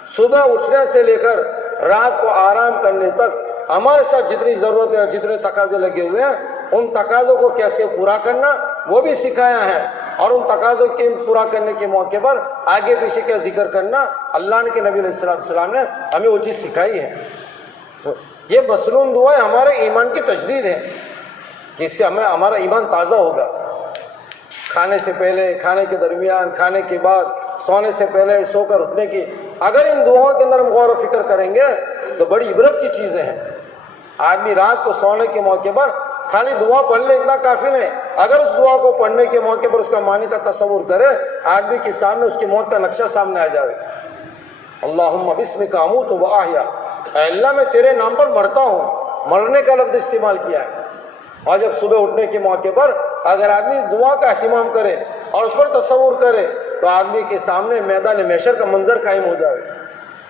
صبح اٹھنے سے لے کر رات کو آرام کرنے تک ہمارے ساتھ جتنی ضرورت ہے، جتنے تقاضے لگے ہوئے ہیں، ان تقاضوں کو کیسے پورا کرنا وہ بھی سکھایا ہے۔ اور ان تقاضوں کے پورا کرنے کے موقع پر آگے پیچھے کا ذکر کرنا اللہ نے کہ نبی علیہ السلام نے ہمیں وہ چیز سکھائی ہے. تو یہ مسنون دعائیں ہمارے ایمان کی تجدید ہے کہ اس سے ہمارا ایمان تازہ ہوگا. کھانے سے پہلے، کھانے کے درمیان، کھانے کے بعد، سونے سے پہلے، سو کر اٹھنے کی، اگر ان دعاؤں کے اندر ہم غور و فکر کریں گے تو بڑی عبرت کی چیزیں ہیں. آدمی رات کو سونے کے موقع پر خالی دعا پڑھ لے اتنا کافی نہیں، اگر اس دعا کو پڑھنے کے موقع پر اس کا معنی کا تصور کرے، آدمی کے سامنے اس کی موت کا نقشہ سامنے آ جائے. اللہم بسمک اموت و احیا، اے اللہ میں تیرے نام پر مرتا ہوں، مرنے کا لفظ استعمال کیا ہے. اور جب صبح اٹھنے کے موقع پر اگر آدمی دعا کا اہتمام کرے اور اس پر تصور کرے تو آدمی کے سامنے میدان محشر کا منظر قائم ہو جائے.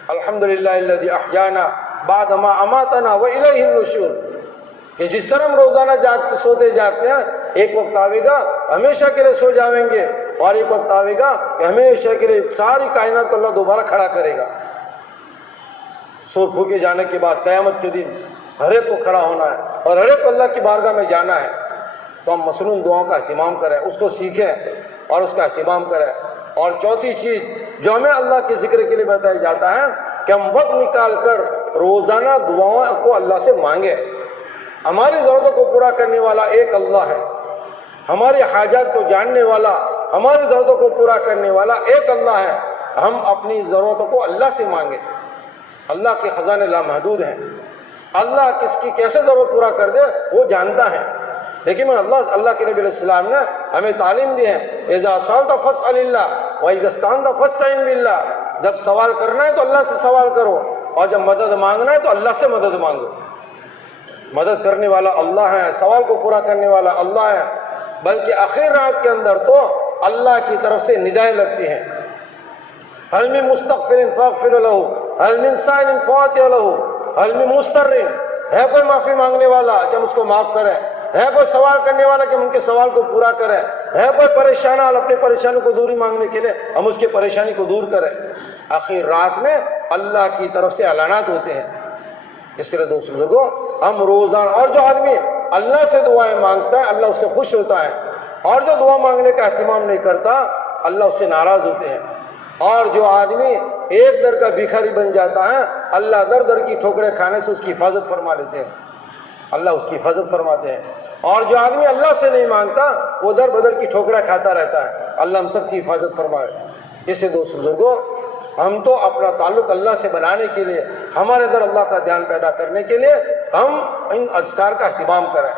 الحمدللہ الذی احیانا بعد ما اماتنا والیہ النشور، کہ جس طرح ہم روزانہ سوتے جاگتے ہیں، ایک وقت آئے گا ہمیشہ کے لیے سو جاویں گے، اور ایک وقت آئے گا کہ ہمیشہ کے لیے ساری کائنات کو اللہ دوبارہ کھڑا کرے گا. سو پھونکے جانے کے بعد قیامت کے دن ہر ایک کو کھڑا ہونا ہے اور ہر ایک کو اللہ کی بارگاہ میں جانا ہے. تو ہم مسنون دعاؤں کا اہتمام کریں، اس کو سیکھیں اور اس کا اہتمام کریں. اور چوتھی چیز جو ہمیں اللہ کے ذکر کے لیے بتایا جاتا ہے کہ ہم وقت نکال کر روزانہ دعاؤں کو اللہ سے مانگیں. ہماری ضرورتوں کو پورا کرنے والا ایک اللہ ہے، ہماری حاجات کو جاننے والا، ہماری ضرورتوں کو پورا کرنے والا ایک اللہ ہے. ہم اپنی ضرورتوں کو اللہ سے مانگیں. اللہ کے خزانے لامحدود ہیں، اللہ کس کی کیسے ضرورت پورا کر دے وہ جانتا ہے. لیکن اللہ کے نبی علیہ السلام نے ہمیں تعلیم دی ہے، اذا سألت فاسأل اللہ واذا استعنت فاستعن باللہ، جب سوال کرنا ہے تو اللہ سے سوال کرو، اور جب مدد مانگنا ہے تو اللہ سے مدد مانگو. مدد کرنے والا اللہ ہے، سوال کو پورا کرنے والا اللہ ہے. بلکہ آخر رات کے اندر تو اللہ کی طرف سے ندائیں لگتی ہیں، هل من مستغفر فاغفر له، هل من سائل فاعطي له، هل من مستر، ہے کوئی معافی مانگنے والا کہ ہم اس کو معاف کریں، ہے کوئی سوال کرنے والا کہ ہم ان کے سوال کو پورا کریں، ہے کوئی پریشان حال اپنی پریشانی کو دوری مانگنے کے لیے ہم اس کی پریشانی کو دور کریں. آخر رات میں اللہ کی طرف سے اعلانات ہوتے ہیں. اس کے لیے دوست بزرگوں، ہم روزانہ، اور جو آدمی اللہ سے دعائیں مانگتا ہے اللہ اس سے خوش ہوتا ہے، اور جو دعا مانگنے کا اہتمام نہیں کرتا اللہ اس سے ناراض ہوتے ہیں. اور جو آدمی ایک در کا بھکاری بن جاتا ہے اللہ در در کی ٹھوکریں کھانے سے اس کی حفاظت فرما لیتے ہیں، اللہ اس کی حفاظت فرماتے ہیں. اور جو آدمی اللہ سے نہیں مانگتا وہ در بدر کی ٹھوکریں کھاتا رہتا ہے. اللہ ہم سب کی حفاظت فرمائے. اس سے دوست بزرگوں، ہم تو اپنا تعلق اللہ سے بنانے کے لیے، ہمارے اندر اللہ کا دھیان پیدا کرنے کے لیے ہم ان اذکار کا اہتمام کریں.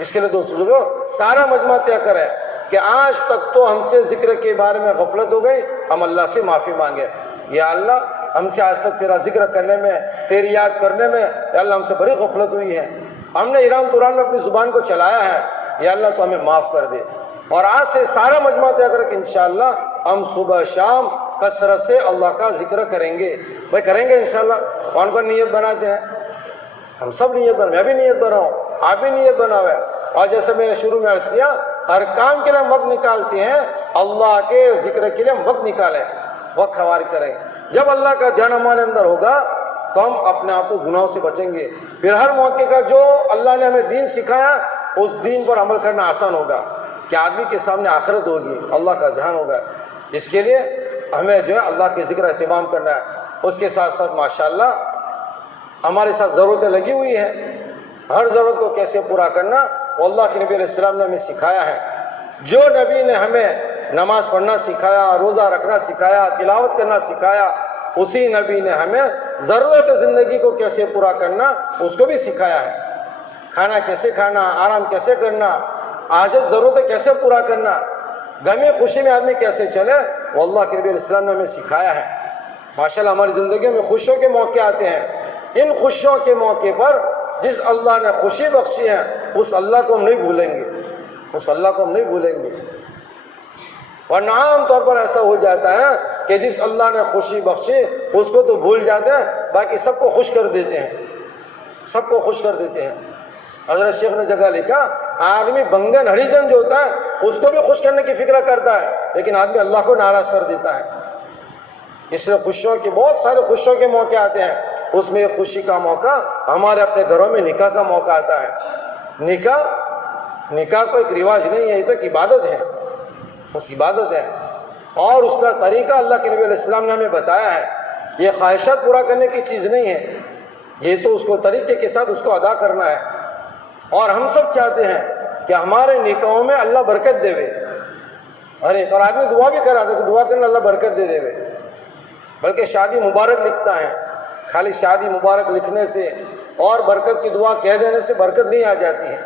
اس کے لیے دوست بزرگوں سارا مجمع طے کریں کہ آج تک تو ہم سے ذکر کے بارے میں غفلت ہو گئی، ہم اللہ سے معافی مانگیں. یا اللہ ہم سے آج تک تیرا ذکر کرنے میں، تیری یاد کرنے میں یا اللہ ہم سے بڑی غفلت ہوئی ہے، ہم نے ایران دوران میں اپنی زبان کو چلایا ہے، یا اللہ تو ہمیں معاف کر دے. اور آج سے سارا مجمع طے کر کہ انشاءاللہ ہم صبح شام کثرت سے اللہ کا ذکر کریں گے. بھائی کریں گے انشاءاللہ. کون کون نیت بناتے ہیں؟ ہم سب نیت بنا، میں بھی نیت بناؤں، آپ بھی نیت بناوے. اور جیسے میں نے شروع میں عرض کیا، ہر کام کے لیے ہم وقت نکالتے ہیں، اللہ کے ذکر کے لیے ہم وقت نکالیں، وقت خوار کریں. جب اللہ کا دھیان ہمارے اندر ہوگا تو ہم اپنے آپ کو گناہوں سے بچیں گے. پھر ہر موقع کا جو اللہ نے ہمیں دین سکھایا اس دین پر عمل کرنا آسان ہوگا کہ آدمی کے سامنے آخرت ہوگی، اللہ کا دھیان ہوگا. اس کے لیے ہمیں جو ہے اللہ کے ذکر اہتمام کرنا ہے. اس کے ساتھ ساتھ ماشاءاللہ ہمارے ساتھ ضرورتیں لگی ہوئی ہیں، ہر ضرورت کو کیسے پورا کرنا وہ اللہ کے نبی علیہ السلام نے ہمیں سکھایا ہے. جو نبی نے ہمیں نماز پڑھنا سکھایا، روزہ رکھنا سکھایا، تلاوت کرنا سکھایا، اسی نبی نے ہمیں ضرورت زندگی کو کیسے پورا کرنا اس کو بھی سکھایا ہے. کھانا کیسے کھانا، آرام کیسے کرنا، عاجز ضرورتیں کیسے پورا کرنا، غمی خوشی میں آدمی کیسے چلے، وہ اللہ کے نبی علیہ السلام نے ہمیں سکھایا ہے. ماشاءاللہ ہماری زندگی میں خوشیوں کے موقع آتے ہیں. ان خوشیوں کے موقع پر جس اللہ نے خوشی بخشی ہے اس اللہ کو ہم نہیں بھولیں گے، اس اللہ کو ہم نہیں بھولیں گے. ورنہ عام طور پر ایسا ہو جاتا ہے کہ جس اللہ نے خوشی بخشی اس کو تو بھول جاتے ہیں، باقی سب کو خوش کر دیتے ہیں، سب کو خوش کر دیتے ہیں. حضرت شیخ نے جگہ لکھا، آدمی بنگن ہریجن جو ہوتا ہے اس کو بھی خوش کرنے کی فکر کرتا ہے لیکن آدمی اللہ کو ناراض کر دیتا ہے. اس لیے خوشیوں کے بہت سارے خوشیوں کے موقع آتے ہیں. اس میں ایک خوشی کا موقع ہمارے اپنے گھروں میں نکاح کا موقع آتا ہے. نکاح کوئی ایک رواج نہیں ہے، یہ تو ایک عبادت ہے. بس عبادت ہے، اور اس کا طریقہ اللہ کے نبی علیہ السلام نے ہمیں بتایا ہے۔ یہ خواہشات پورا کرنے کی چیز نہیں ہے، یہ تو اس کو طریقے کے ساتھ اس کو ادا کرنا ہے۔ اور ہم سب چاہتے ہیں کہ ہمارے نکاحوں میں اللہ برکت دے، اور آدمی دعا بھی کرا دے کہ دعا کرنا اللہ برکت دے دے، بلکہ شادی مبارک لکھتا ہے۔ خالی شادی مبارک لکھنے سے اور برکت کی دعا کہہ دینے سے برکت نہیں آ جاتی ہے۔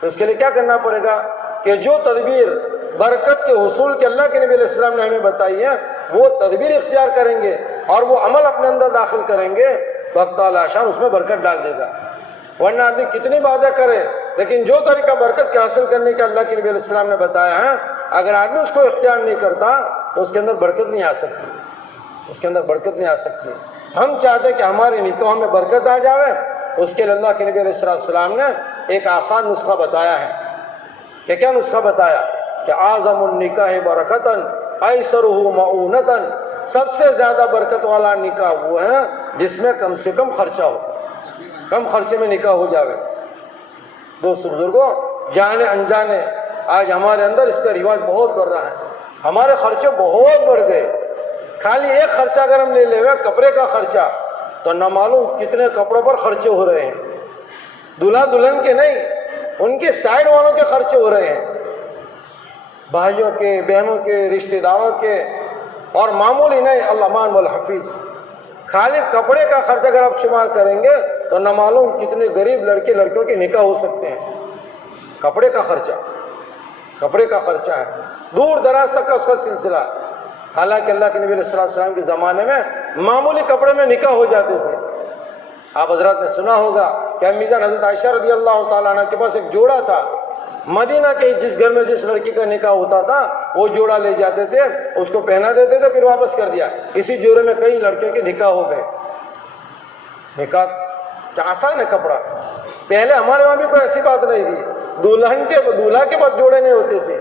تو اس کے لیے کیا کرنا پڑے گا کہ جو تدبیر برکت کے حصول کے اللہ کے نبی علیہ السلام نے ہمیں بتائی ہے، وہ تدبیر اختیار کریں گے اور وہ عمل اپنے اندر داخل کریں گے تو اللہ تعالیٰ شان اس میں برکت ڈال دے گا۔ ورنہ آدمی کتنی باتیں کرے، لیکن جو طریقہ برکت کے حاصل کرنے کا اللہ کے نبی علیہ السلام نے بتایا ہے، اگر آدمی اس کو اختیار نہیں کرتا تو اس کے اندر برکت نہیں آ سکتی، اس کے اندر برکت نہیں آ سکتی۔ ہم چاہتے ہیں کہ ہمارے نکاحوں میں برکت آ جاوے، اس کے لیے اللہ کے نبی علیہ السلام نے ایک آسان نسخہ بتایا ہے۔ کہ کیا نسخہ بتایا؟ کہ اعظم النکاح برکتاً ایسرہ معونتاً، سب سے زیادہ برکت والا نکاح وہ ہے جس میں کم سے کم خرچہ ہو، کم خرچے میں نکاح ہو جاوے۔ دوست بزرگوں، جانے انجانے آج ہمارے اندر اس کا رواج بہت بڑھ رہا ہے، ہمارے خرچے بہت بڑھ گئے۔ خالی ایک خرچہ اگر ہم لے لے کپڑے کا خرچہ تو نہ معلوم کتنے کپڑوں پر خرچے ہو رہے ہیں، دلہا دلہن کے نہیں، ان کے سائڈ والوں کے خرچے ہو رہے ہیں، بھائیوں کے، بہنوں کے، رشتہ داروں کے، اور معمولی نہیں، المان والحفیظ۔ خالی کپڑے کا خرچ اگر آپ شمار کریں گے تو نہ معلوم کتنے غریب لڑکے لڑکیوں کے نکاح ہو سکتے ہیں۔ کپڑے کا خرچہ، کپڑے کا خرچہ ہے، دور دراز تک کا اس کا سلسلہ۔ حالانکہ اللہ کے نبی علیہ السلام کے زمانے میں معمولی کپڑے میں نکاح ہو جاتے تھے۔ آپ حضرات نے سنا ہوگا کہ امی جان حضرت عائشہ رضی اللہ تعالیٰ عنہ کے پاس ایک جوڑا تھا، مدینہ کے جس گھر میں جس لڑکی کا نکاح ہوتا تھا وہ جوڑا لے جاتے تھے، اس کو پہنا دیتے تھے، پھر واپس کر دیا۔ اسی جوڑے میں کئی لڑکیوں کے نکاح ہو گئے۔ نکاح کیا آسان ہے کپڑا؟ پہلے ہمارے وہاں بھی کوئی ایسی بات نہیں تھی، دولہا کے پاس جوڑے نہیں ہوتے تھے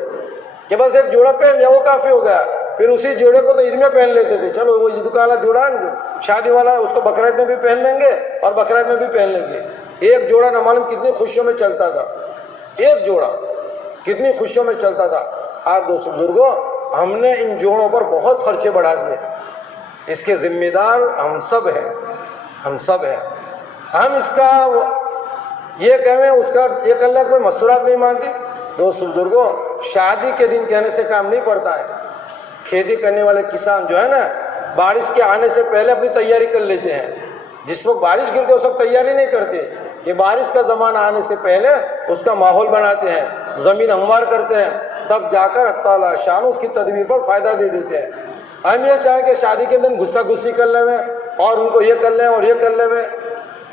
کہ بس ایک جوڑا پہن لیا وہ کافی ہو گیا، پھر اسی جوڑے کو تو عید میں پہن لیتے تھے، چلو وہ عید کا والا جوڑا شادی والا اس کو بقرعید میں بھی پہن لیں گے اور بقرعید میں بھی پہن لیں گے۔ ایک جوڑا نہ معلوم کتنی خوشیوں میں چلتا تھا، ایک جوڑا کتنی خوشیوں میں چلتا تھا۔ آج دوست بزرگوں، ہم نے ان جوڑوں پر بہت خرچے بڑھا دیے، اس کے ذمہ دار ہم سب ہیں، ہم سب ہیں۔ ہم اس کا یہ کہیں اس کا ایک اللہ کوئی مستورات نہیں مانتی۔ دوست بزرگوں، شادی کے دن کہنے سے کام نہیں پڑتا ہے۔ کھیتی کرنے والے کسان جو ہے نا، بارش کے آنے سے پہلے اپنی تیاری کر لیتے ہیں۔ جس وقت بارش گرتے اس وقت تیاری نہیں کرتے، کہ بارش کا زمانہ آنے سے پہلے اس کا ماحول بناتے ہیں، زمین ہموار کرتے ہیں، تب جا کر اللہ تعالیٰ شان اس کی تدبیر پر فائدہ دے دیتے ہیں۔ ہم یہ چاہیں کہ شادی کے دن غصہ غصی کر لیں اور ان کو یہ کر لیں اور یہ کر لیں،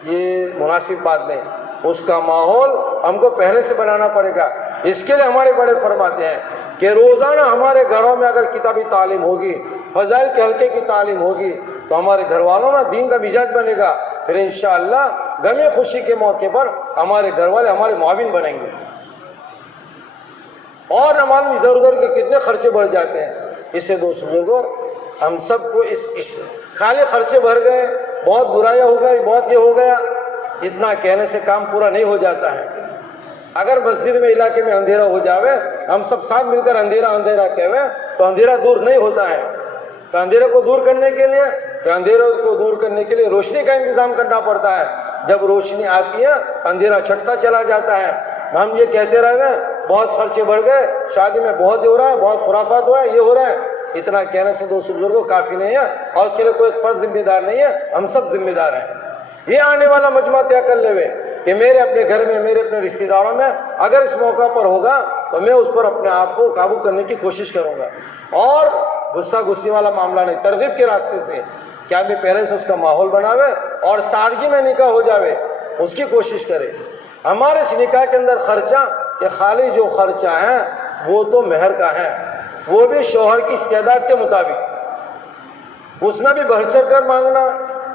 یہ مناسب بات نہیں۔ اس کا ماحول ہم کو پہلے سے بنانا پڑے گا۔ اس کے لیے ہمارے بڑے فرماتے ہیں کہ روزانہ ہمارے گھروں میں اگر کتابی تعلیم ہوگی، فضائل کے حلقے کی تعلیم ہوگی تو ہمارے گھر والوں میں دین کا مزاج بنے گا، پھر انشاءاللہ غم خوشی کے موقع پر ہمارے گھر والے ہمارے معاون بنیں گے۔ اور ہمارے ادھر ادھر کے کتنے خرچے بڑھ جاتے ہیں۔ اس سے دوست بزرگوں، ہم سب کو اس خالی خرچے بڑھ گئے، بہت برائیاں ہو گئی، بہت یہ ہو گیا، اتنا کہنے سے کام پورا نہیں ہو جاتا ہے۔ اگر مسجد میں علاقے میں اندھیرا ہو جاوے، ہم سب ساتھ مل کر اندھیرا اندھیرا کہوے تو اندھیرا دور نہیں ہوتا ہے۔ تو اندھیرے کو دور کرنے کے لیے روشنی کا انتظام کرنا پڑتا ہے۔ جب روشنی آتی ہے اندھیرا چھٹتا چلا جاتا ہے۔ ہم یہ کہتے رہے بہت خرچے بڑھ گئے، شادی میں بہت ہو رہا ہے، بہت خرافات ہوا ہے، یہ ہو رہا ہے، اتنا کہنے سے دوست بزرگوں کافی نہیں ہے، اور اس کے لیے کوئی فرد ذمہ دار نہیں ہے، ہم سب ذمہ دار ہیں۔ یہ آنے والا مجمع طے کر لے کہ میرے اپنے گھر میں، میرے اپنے رشتہ داروں میں اگر اس موقع پر ہوگا تو میں اس پر اپنے آپ کو قابو کرنے کی کوشش کروں گا، اور غصہ غصی والا معاملہ نہیں، ترغیب کے راستے سے کہ آدمی پہلے سے اس کا ماحول بناوے اور سادگی میں نکاح ہو جاوے، اس کی کوشش کرے۔ ہمارے اس نکاح کے اندر خرچہ کہ خالی جو خرچہ ہے وہ تو مہر کا ہے، وہ بھی شوہر کی استعداد کے مطابق، اس میں بھی بڑھ چڑھ کر مانگنا۔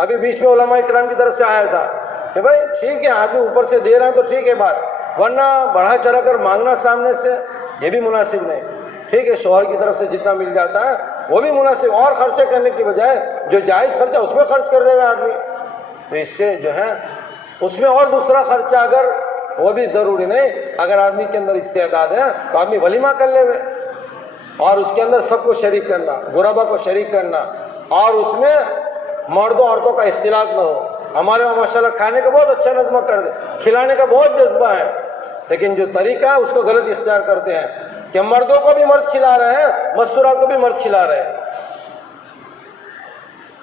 ابھی بیچ میں علماء اکرام کی طرف سے آیا تھا کہ بھائی ٹھیک ہے آدمی اوپر سے دے رہا ہے تو ٹھیک ہے بات، ورنہ بڑھا چڑھا کر مانگنا سامنے سے یہ بھی مناسب نہیں۔ ٹھیک ہے شوہر کی طرف سے جتنا مل جاتا ہے وہ بھی مناسب، اور خرچے کرنے کی بجائے جو جائز خرچہ اس میں خرچ کر دے گا آدمی، تو اس سے جو ہے اس میں اور دوسرا خرچہ اگر وہ بھی ضروری نہیں، اگر آدمی کے اندر استعداد ہے تو آدمی ولیمہ کر لے، اور اس کے اندر سب کو شریک کرنا، غربا کو شریک کرنا، اور اس میں مردوں عورتوں کا اختلاط نہ ہو۔ ہمارے وہاں ماشاءاللہ کھانے کا بہت اچھا نظم کر دے، کھلانے کا بہت جذبہ ہے، لیکن جو طریقہ ہے اس کو غلط اختیار کرتے ہیں کہ مردوں کو بھی مرد کھلا رہے ہیں، مستورات کو بھی مرد کھلا رہے ہیں۔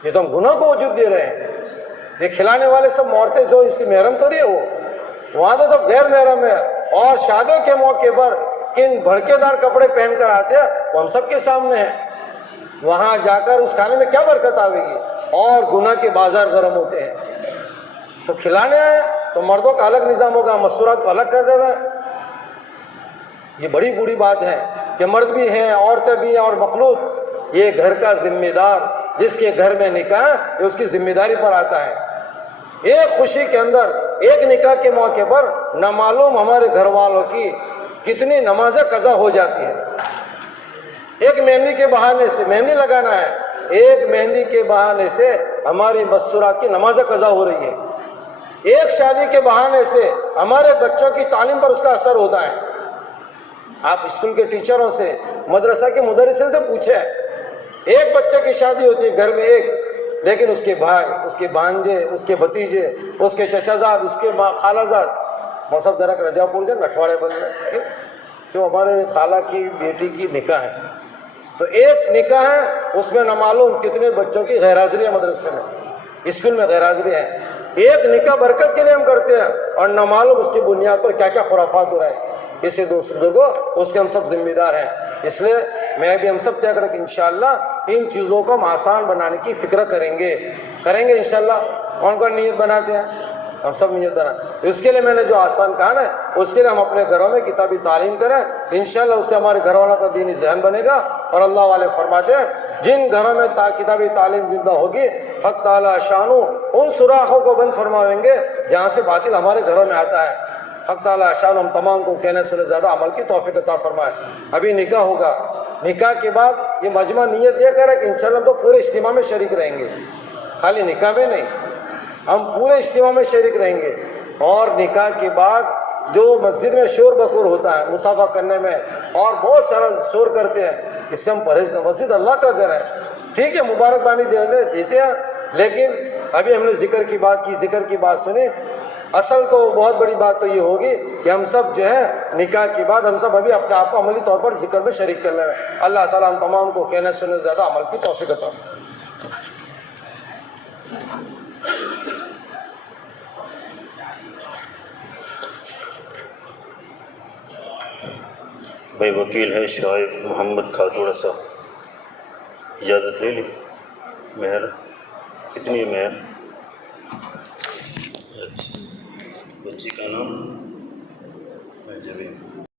یہ تو ہم گناہ کو وجود دے رہے ہیں۔ یہ کھلانے والے سب عورتیں جو اس کی محرم تو نہیں ہے، وہاں تو سب غیر محرم ہے، اور شادیوں کے موقع پر کن بھڑکے دار کپڑے پہن کر آتے ہیں وہ ہم سب کے سامنے ہیں۔ وہاں جا کر اس کھانے میں کیا برکت آئے گی، اور گناہ کے بازار گرم ہوتے ہیں۔ تو کھلانے آئے تو مردوں کا الگ نظام ہوگا، مستورات کو الگ کر دے گا۔ یہ بڑی بری بات ہے کہ مرد بھی ہیں، عورتیں بھی ہیں، اور مخلوق یہ گھر کا ذمہ دار، جس کے گھر میں نکاح ہے یہ اس کی ذمہ داری پر آتا ہے۔ ایک خوشی کے اندر ایک نکاح کے موقع پر نہ معلوم ہمارے گھر والوں کی کتنی نمازیں قضا ہو جاتی ہیں۔ ایک مہندی کے بہانے سے، مہندی لگانا ہے، ایک مہندی کے بہانے سے ہماری مستورات کی نمازیں قضا ہو رہی ہے۔ ایک شادی کے بہانے سے ہمارے بچوں کی تعلیم پر اس کا اثر ہوتا ہے۔ آپ اسکول کے ٹیچروں سے، مدرسہ کے مدرسین سے پوچھیں، ایک بچے کی شادی ہوتی ہے گھر میں ایک، لیکن اس کے بھائی، اس کے بھانجے، اس کے بھتیجے، اس کے چچا زاد، اس کے خالہ زاد، وہ سب ذرا رجا پور جائے نٹواڑے بن جائے، جو ہمارے خالہ کی بیٹی کی نکاح ہے، تو ایک نکاح ہے اس میں نہ معلوم کتنے بچوں کی غیر حاضری ہے، مدرسے میں، اسکول میں غیر حاضری ہے۔ ایک نکاح برکت کے لیے ہم کرتے ہیں، اور نہ معلوم اس کی بنیاد پر کیا کیا خرافات ہو رہا ہے۔ اسے دوسروں کو اس کے ہم سب ذمہ دار ہیں۔ اس لیے میں بھی ہم سب طے کریں کہ انشاءاللہ ان چیزوں کو ہم آسان بنانے کی فکر کریں گے انشاءاللہ۔ کون کون نیت بناتے ہیں؟ ہم سب نیت بنائیں۔ اس کے لیے میں نے جو آسان کہا نا، اس کے لیے ہم اپنے گھروں میں کتابی تعلیم کریں، انشاءاللہ اس سے ہمارے گھر والوں کا دینی ذہن بنے گا۔ اور اللہ والے فرماتے ہیں جن گھروں میں کتابی تعلیم زندہ ہوگی، حق تعالی شانو ان سوراخوں کو بند فرمائیں گے جہاں سے باطل ہمارے گھروں میں آتا ہے۔ حق تعالی شان ہم تمام کو کہنے سے زیادہ عمل کی توفیق عطا فرمائے۔ ابھی نکاح ہوگا، نکاح کے بعد یہ مجمع نیت یہ کرے کہ انشاءاللہ ہم تو پورے اجتماع میں شریک رہیں گے، خالی نکاح میں نہیں، ہم پورے اجتماع میں شریک رہیں گے۔ اور نکاح کے بعد جو مسجد میں شور بخور ہوتا ہے مصافحہ کرنے میں، اور بہت سارا شور کرتے ہیں، اس سے ہم پرہیز کریں۔ مسجد اللہ کا گھر ہے، ٹھیک ہے مبارکبادی دیتے ہیں، لیکن ابھی ہم نے ذکر کی بات سنی۔ اصل تو بہت بڑی بات تو یہ ہوگی کہ ہم سب جو ہے نکاح کے بعد ہم سب ابھی اپنے آپ کو عملی طور پر ذکر میں شریک کر لیں۔ اللہ تعالیٰ ہم تمام کو کہنے سننے سے زیادہ عمل کی توفیق عطا فرمائے۔ بھائی وکیل ہے شعیب محمد کھاتوڑا صاحب، اجازت لے لی؟ مہر کتنی ہے؟ مہر اچھا، بچی کا نام؟